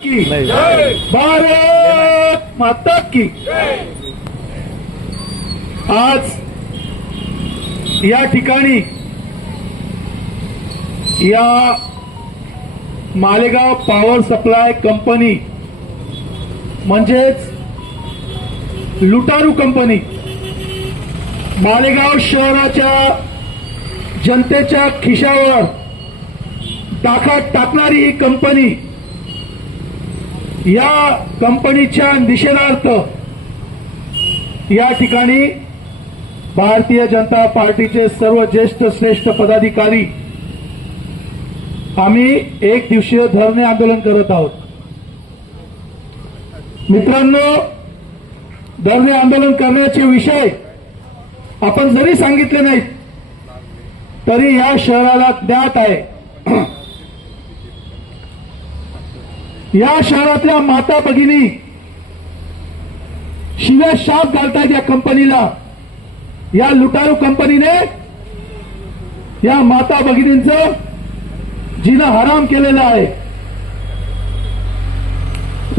की भारत माता की। आज या ठिकाणी या मालेगाव पॉवर सप्लाय कंपनी म्हणजेच लुटारू कंपनी, मालेगाव शहराच्या जनतेच्या खिशावर टाका टाकणारी ही कंपनी, या कंपनीच्या निषेधार्थ या ठिकाणी भारतीय जनता पार्टीचे सर्व ज्येष्ठ श्रेष्ठ पदाधिकारी आम्ही एक दिवसीय धरणे आंदोलन करत आहोत। मित्रांनो, धरणे आंदोलन करण्याचे विषय आपण जरी सांगितले नाहीत तरी या शहराला ज्ञात आहे। या शहरातल्या माता भगिनी शिव्या शाप घालतायत या कंपनीला। या लुटारू कंपनीने या माता भगिनींचं जीणं हराम केलेलं आहे।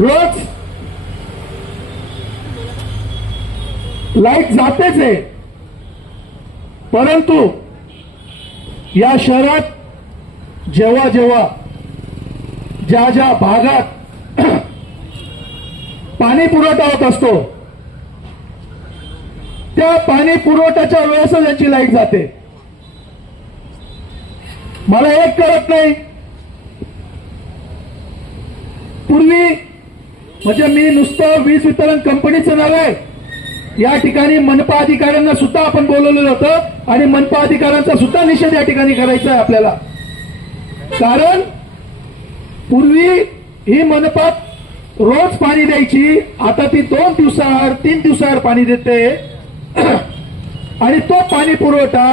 रोज लाईट जातेच आहे, परंतु या शहरात जेव्हा जेव्हा ज्या ज्या भागात पाणी पुरवठा होत असतो त्या पाणी पुरवठ्याच्या वेळेस त्यांची लाईट जाते। मला एक कळत नाही, पूर्वी म्हणजे मी नुसतं वीज वितरण कंपनीचं नाव आहे, या ठिकाणी मनपा अधिकाऱ्यांना सुद्धा आपण बोलवलेलं होतं आणि मनपा अधिकाऱ्यांचा सुद्धा निषेध या ठिकाणी करायचा आहे आपल्याला। कारण पूर्वी ही मनपात रोज पाणी द्यायची, आता ती 2 दिवसाआड 3 दिवसाआड पाणी देते आणि तो पाणी पुरवठा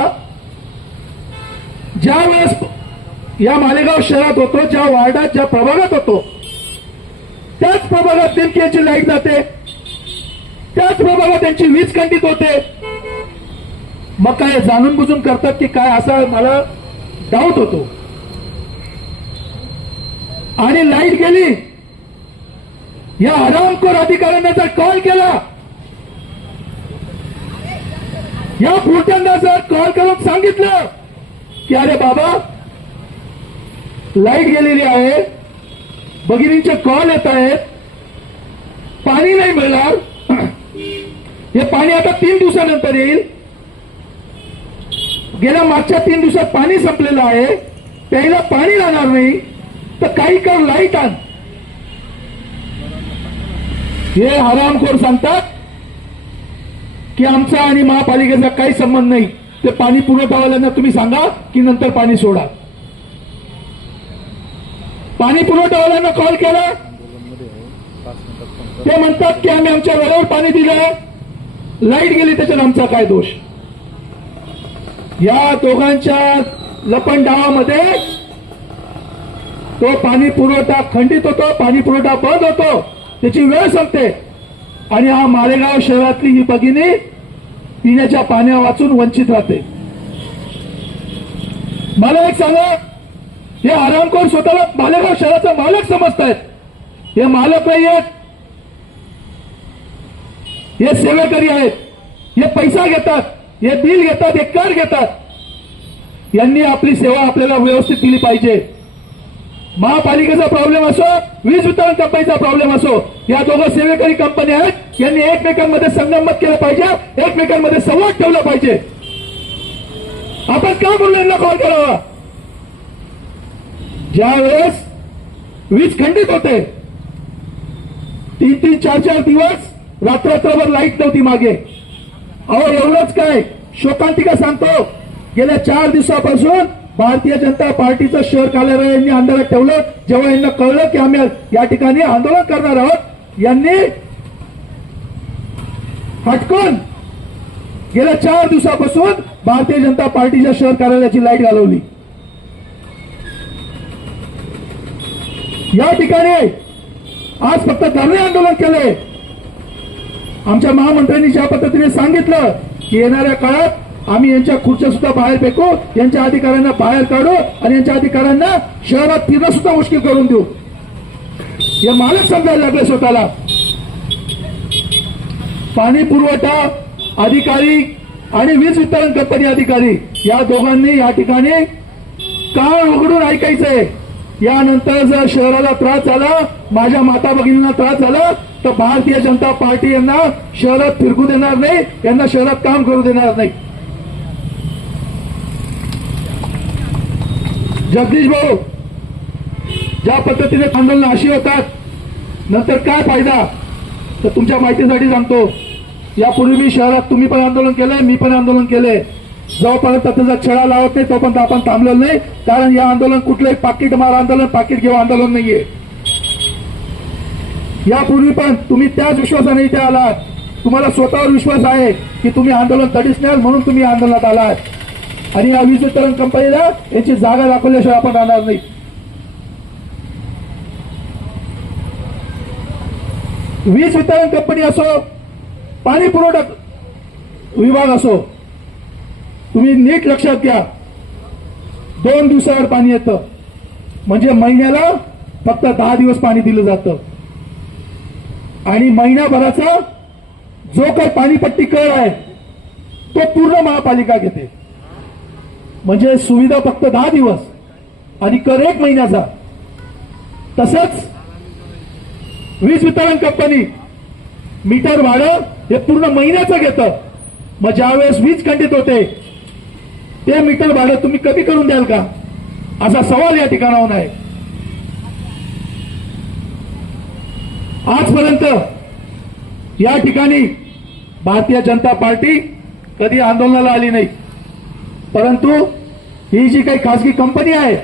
ज्या वेळेस या मालेगाव शहरात होतो, ज्या वार्डात ज्या प्रभागात होतो त्याच प्रभागात नेमकी यांची लाईट जाते, त्याच प्रभागात त्यांची वीज खंडित होते। मग काय जाणून बुजून करतात की काय, असा मला डाऊट होतो। आणि लाईट गेली, या हरामखोर अधिकाऱ्यांना जर कॉल केला, या फुलट्यांना जर कॉल करून सांगितलं की अरे बाबा लाईट गेलेली आहे, भगिनींचे कॉल येत आहेत, पाणी नाही मिळणार, हे पाणी आता 3 दिवसानंतर येईल, गेल्या मागच्या 3 दिवसात पाणी संपलेलं आहे, प्यायला पाणी राहणार नाही, तर काही कर लाईट आण। हे हरामखोर सांगतात की आमचा आणि महापालिकेचा काही संबंध नाही, ते पाणी पुरवठावाल्यांना तुम्ही सांगा की नंतर पाणी सोडा। पाणी पुरवठावाल्यांना कॉल केला, ते म्हणतात की आम्ही आमच्या वेळेवर पाणी दिलं, लाईट गेली त्याच्यात आमचा काय दोष। या दोघांच्या लपंडावामध्ये तो पाणी पुरवठा खंडित होतो, पाणी पुरवठा बंद होतो, त्याची वेळ संपते आणि हा मालेगाव शहरातली ही भगिनी पिण्याच्या पाण्या वाचून वंचित राहते। मला एक सांगा, हे हरामखोर स्वतःला मालेगाव शहराचा मालक समजतायत, हे मालक नाही आहेत, हे सेवेकरी आहेत, हे पैसा घेतात, हे बिल घेतात, हे कर घेतात। यांनी आपली सेवा आपल्याला व्यवस्थित दिली पाहिजे। महापालिकेचा प्रॉब्लेम असो, वीज वितरण कंपनीचा प्रॉब्लेम असो, या दोघं सेवेकरी कंपन्या आहेत, यांनी एकमेकांमध्ये संगनमत केलं पाहिजे, एकमेकांमध्ये संवाद ठेवला पाहिजे। आपण का म्हणून यांना कॉल करावा? ज्या वेळेस वीज खंडित होते, 3-3, 4-4 दिवस रात्रभर लाईट नव्हती मागे। अहो एवढंच काय, शोकांतिका सांगतो, गेल्या 4 दिवसापासून भारतीय जनता पार्टीचं शहर कार्यालय यांनी अंधारात ठेवलं। जेव्हा यांना कळलं की आम्ही या ठिकाणी आंदोलन करणार आहोत, यांनी हटकून गेल्या 4 दिवसापासून भारतीय जनता पार्टीच्या शहर कार्यालयाची लाईट घालवली। या ठिकाणी आज फक्त धरणे आंदोलन केले। आमच्या महामंत्र्यांनी ज्या पद्धतीने सांगितलं की येणाऱ्या काळात आम्ही यांच्या खुर्च्या सुद्धा बाहेर फेकू, यांच्या अधिकाऱ्यांना बाहेर काढू आणि यांच्या अधिकाऱ्यांना शहरात फिरणं सुद्धा मुश्किल करून देऊ। हे मालक समजायला लागले स्वतःला. पाणी पुरवठा अधिकारी आणि वीज वितरण कंपनी अधिकारी या दोघांनी या ठिकाणी कान उघडून ऐकायचंय. यानंतर जर शहराला त्रास झाला, माझ्या माता भगिनींना त्रास झाला, तर भारतीय जनता पार्टी यांना शहरात फिरकू देणार नाही, यांना शहरात काम करू देणार नाही. जगदीश भाऊ, ज्या पद्धतीने आंदोलन अशी होतात, नंतर काय फायदा, तर तुमच्या माहितीसाठी सांगतो. यापूर्वी मी शहरात, तुम्ही पण आंदोलन केलंय, मी पण आंदोलन केलंय. जोपर्यंत त्याचा छळा लावत नाही तोपर्यंत आपण थांबलेलो नाही. कारण या आंदोलन कुठलंही पाकिट मार आंदोलन, पाकिट घेऊ आंदोलन नाहीये. यापूर्वी पण तुम्ही त्याच विश्वासाने इथे आलात. तुम्हाला स्वतःवर विश्वास आहे की तुम्ही आंदोलन तडीस न्याल, म्हणून तुम्ही आंदोलनात आलात. आणि या वीज वितरण कंपनीला याची जागा दाखवल्याशिवाय आपण राहणार नाही. वीज वितरण कंपनी असो, पाणी पुरवठा विभाग असो, तुम्ही नीट लक्षात घ्या. 2 दिवसावर पाणी येतं, म्हणजे महिन्याला फक्त 10 दिवस पाणी दिलं जातं. आणि महिन्याभराचा जो काही पाणीपट्टी कर आहे तो पूर्ण महापालिका घेते. म्हणजे सुविधा फक्त 10 दिवस आणि कर 1 महिन्याचा. तसंच वीज वितरण कंपनी मीटर भाडं हे पूर्ण महिन्याचं घेतं. मग ज्यावेळेस वीज खंडित होते ते मीटर भाडं तुम्ही कमी करून द्याल का, असा सवाल या ठिकाणाहून आहे. आजपर्यंत या ठिकाणी भारतीय जनता पार्टी कधी आंदोलनाला आली नाही. परंतु ही जी काही खासगी कंपनी आहे,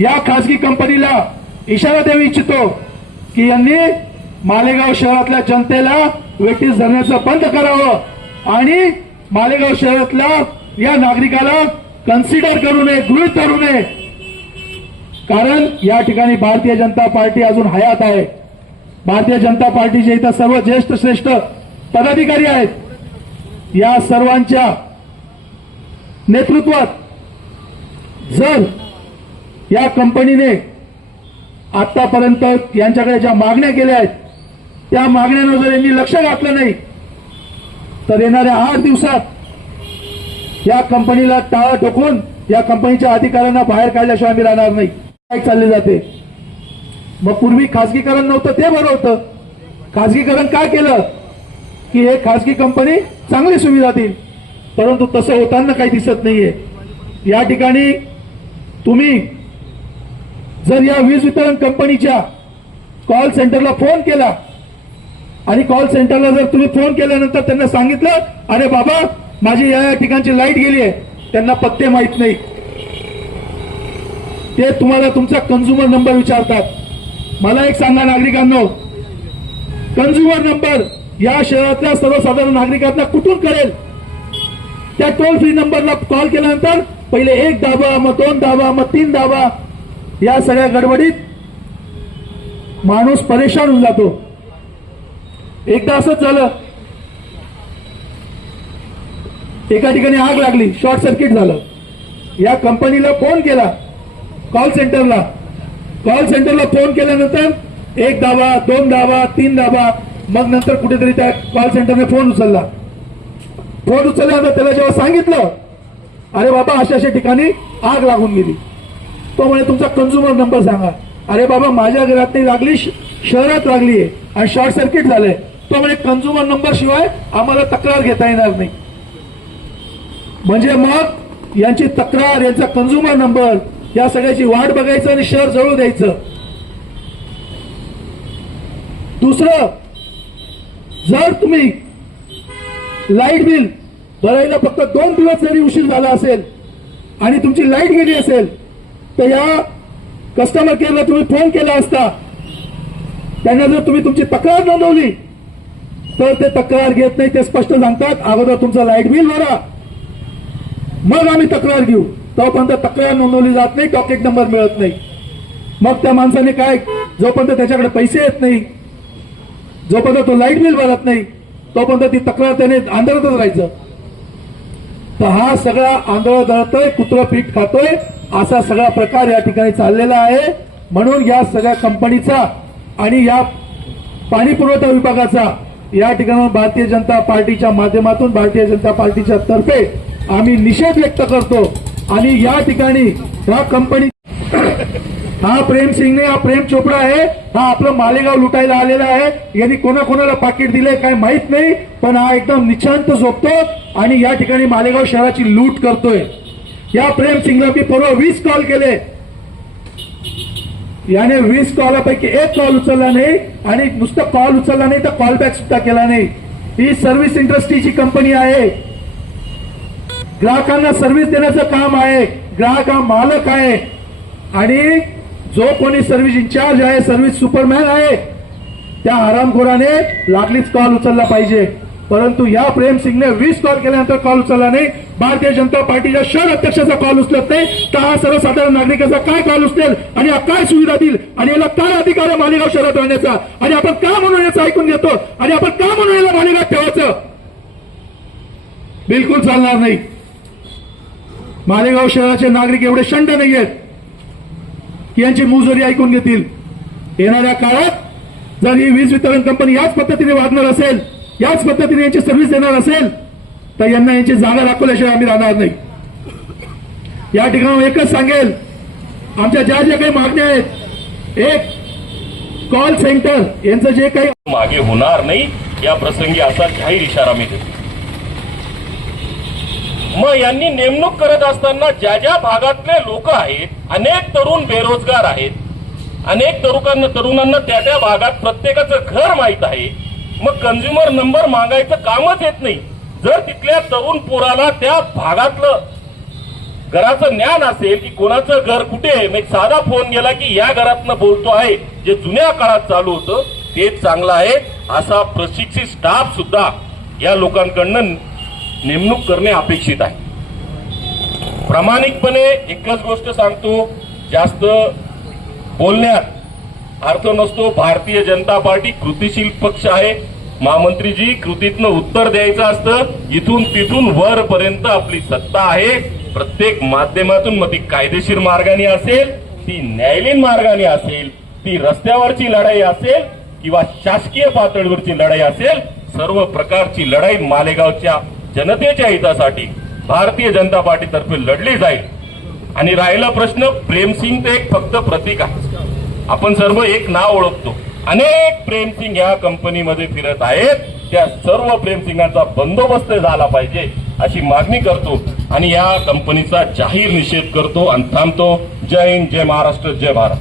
या खासगी कंपनीला इशारा देऊ इच्छितो की यांनी मालेगाव शहरातल्या जनतेला वेठीस धरण्याचं बंद करावं आणि मालेगाव शहरातल्या या नागरिकाला कन्सिडर करू नये, गृहीत धरू नये. कारण या ठिकाणी भारतीय जनता पार्टी अजून हयात आहे. भारतीय जनता पार्टीचे इथं सर्व ज्येष्ठ श्रेष्ठ पदाधिकारी आहेत. या सर्वांच्या नेतृत्वात जर या कंपनीने आतापर्यंत यांच्याकडे ज्या मागण्या केल्या आहेत त्या मागण्यांवर जर यांनी लक्ष घातलं नाही तर येणाऱ्या 8 दिवसात या कंपनीला टाळं ठोकून या कंपनीच्या अधिकाऱ्यांना बाहेर काढल्याशिवाय आम्ही राहणार नाही. काय चालले जाते. मग पूर्वी खासगीकरण नव्हतं ते बरं होतं. खासगीकरण काय केलं की हे खासगी कंपनी चांगली सुविधा देईल, परंतु तसं होताना काही दिसत नाहीये. या ठिकाणी तुम्ही जर या वीज वितरण कंपनीच्या कॉल सेंटरला फोन केला आणि कॉल सेंटरला जर तुम्ही फोन केल्यानंतर त्यांना सांगितलं, अरे बाबा माझी या ठिकाणची लाईट गेली आहे, त्यांना पत्ते माहित नाही, ते तुम्हाला तुमचा कंझ्युमर नंबर विचारतात. मला एक सांगा नागरिकांनो, कंझ्युमर नंबर या शहरातल्या सर्वसाधारण नागरिकांना कुठून कळेल? त्या टोल फ्री नंबरला कॉल केल्यानंतर पहिले 1 दाबा, मग 2 दाबा, मग 3 दाबा. या सगळ्या गडबडीत माणूस परेशान होऊन जातो. एकदा असंच झालं, एका ठिकाणी आग लागली, शॉर्ट सर्किट झालं. या कंपनीला फोन केला, कॉल सेंटरला फोन केल्यानंतर 1 दाबा, 2 दाबा, 3 दाबा, मग नंतर कुठेतरी त्या कॉल सेंटरने फोन उचलल्यानंतर त्याला जेव्हा सांगितलं, अरे बाबा अशा ठिकाणी आग लागून गेली, तो म्हणे तुमचा कंझ्युमर नंबर सांगा. अरे बाबा माझ्या घरात नाही लागली, शहरात लागली आहे आणि शॉर्ट सर्किट झालंय. तो म्हणे कंझ्युमर नंबर शिवाय आम्हाला तक्रार घेता येणार नाही. म्हणजे मग यांची तक्रार, यांचा कंझ्युमर नंबर, या सगळ्याची वाट बघायचं आणि शहर जळू द्यायचं. दुसरं, जर तुम्ही लाईट बिल भरायला फक्त 2 दिवस जरी उशीर झाला असेल आणि तुमची लाईट गेली असेल तर या कस्टमर केअरला तुम्ही फोन केला असता. त्यांना जर तुम्ही तुमची तक्रार नोंदवली तर ते तक्रार घेत नाही. ते स्पष्ट सांगतात, अगोदर तुमचं लाईट बिल भरा, मग आम्ही तक्रार घेऊ. तोपर्यंत तक्रार नोंदवली जात नाही, टॉकेट नंबर मिळत नाही. मग त्या माणसाने काय, जोपर्यंत त्याच्याकडे पैसे येत नाही, जोपर्यंत तो लाईट बिल भरत नाही, तोपर्यंत ती तक्रार त्याने आंदोलनातच राहायचं. तर हा सगळा आंदोलन दळतोय, कुत्रं पीठ खातोय, असा सगळा प्रकार या ठिकाणी चाललेला आहे. म्हणून या सगळ्या कंपनीचा आणि या पाणी पुरवठा विभागाचा या ठिकाणी भारतीय जनता पार्टीच्या माध्यमातून भारतीय जनता पार्टीच्या तर्फे आम्ही निषेध व्यक्त करतो आणि या ठिकाणी ह्या कंपनी हा प्रेम सिंगने हा प्रेम चोपडा आहे हा आपलं मालेगाव लुटायला आलेला आहे यांनी कोणाकोणाला पाकिट दिले काय माहित नाही पण हा एकदम निशांत झोपतो आणि या ठिकाणी मालेगाव शहराची लूट करतोय या प्रेम सिंगला मी पूर्व 20 कॉल केले याने 20 कॉलापैकी एक कॉल उचलला नाही आणि नुसतं कॉल उचलला नाही तर कॉल बॅक सुद्धा केला नाही ही सर्व्हिस इंडस्ट्रीची कंपनी आहे ग्राहकांना सर्व्हिस देण्याचं काम आहे ग्राहक हा मालक आहे आणि जो कोणी सर्व्हिस इन्चार्ज आहे सर्व्हिस सुपरमॅन आहे त्या हरामखोराने लागलीच कॉल उचलला पाहिजे परंतु या प्रेम सिंगने 20 कॉल केल्यानंतर कॉल उचलला नाही भारतीय जनता पार्टीच्या शहर अध्यक्षाचा कॉल उचलत नाही तर हा सर्वसाधारण नागरिकाचा काय कॉल उचलेल आणि हा काय सुविधा देईल आणि याला काय अधिकार आहे मालेगाव शहरात राहण्याचा आणि आपण का म्हणून याचं ऐकून घेतो आणि आपण का म्हणून याला मालेगावात ठेवायचं बिलकुल चालणार नाही मालेगाव शहराचे नागरिक एवढे शंड नाहीयेत की यांची मुजोरी ऐकून घेतील येणाऱ्या काळात जर ही वीज वितरण कंपनी याच पद्धतीने वागणार असेल याच पद्धतीने यांची सर्व्हिस देणार असेल तर यांना यांची जागा दाखवल्याशिवाय आम्ही राहणार नाही या ठिकाणी एकच सांगेल आमच्या ज्या ज्या काही मागण्या आहेत एक कॉल सेंटर यांचं जे काही मागे होणार नाही या प्रसंगी असा जाहीर इशारा मी देतो मग यांनी नेमणूक करत असताना ज्या ज्या भागातले लोक आहेत अनेक तरुण बेरोजगार आहेत अनेक तरुणांना त्या त्या भागात प्रत्येकाचं घर माहित आहे मग कंझ्युमर नंबर मागायचं कामच येत नाही जर तिथल्या तरुण पोराला त्या भागातलं घराचं ज्ञान असेल की कोणाचं घर कुठे आहे मग साधा फोन गेला की या घरातनं बोलतो आहे जे जुन्या काळात चालू होतं तेच चांगलं आहे असा प्रशिक्षित स्टाफ सुद्धा या लोकांकडनं नेमणूक करणे अपेक्षित आहे प्रामाणिकपणे एकच गोष्ट सांगतो जास्त बोलण्यात अर्थ नसतो भारतीय जनता पार्टी कृतीशील पक्ष आहे महामंत्रीजी कृतीतनं उत्तर द्यायचं असतं इथून तिथून वरपर्यंत आपली सत्ता आहे प्रत्येक माध्यमातून मग ती कायदेशीर मार्गाने असेल ती न्यायालयीन मार्गाने असेल ती रस्त्यावरची लढाई असेल किंवा शासकीय पातळीवरची लढाई असेल सर्व प्रकारची लढाई मालेगावच्या जनतेच्या हितासाठी भारतीय जनता पार्टीतर्फे लढली जाईल आणि राहिला प्रश्न प्रेमसिंग ते एक फक्त प्रतीक आहे आपण सर्व एक नाव ओळखतो अनेक प्रेमसिंग या कंपनीमध्ये फिरत आहेत त्या सर्व प्रेमसिंगांचा बंदोबस्त झाला पाहिजे अशी मागणी करतो आणि या कंपनीचा जाहीर निषेध करतो आणि थांबतो जय हिंद जय महाराष्ट्र जय भारत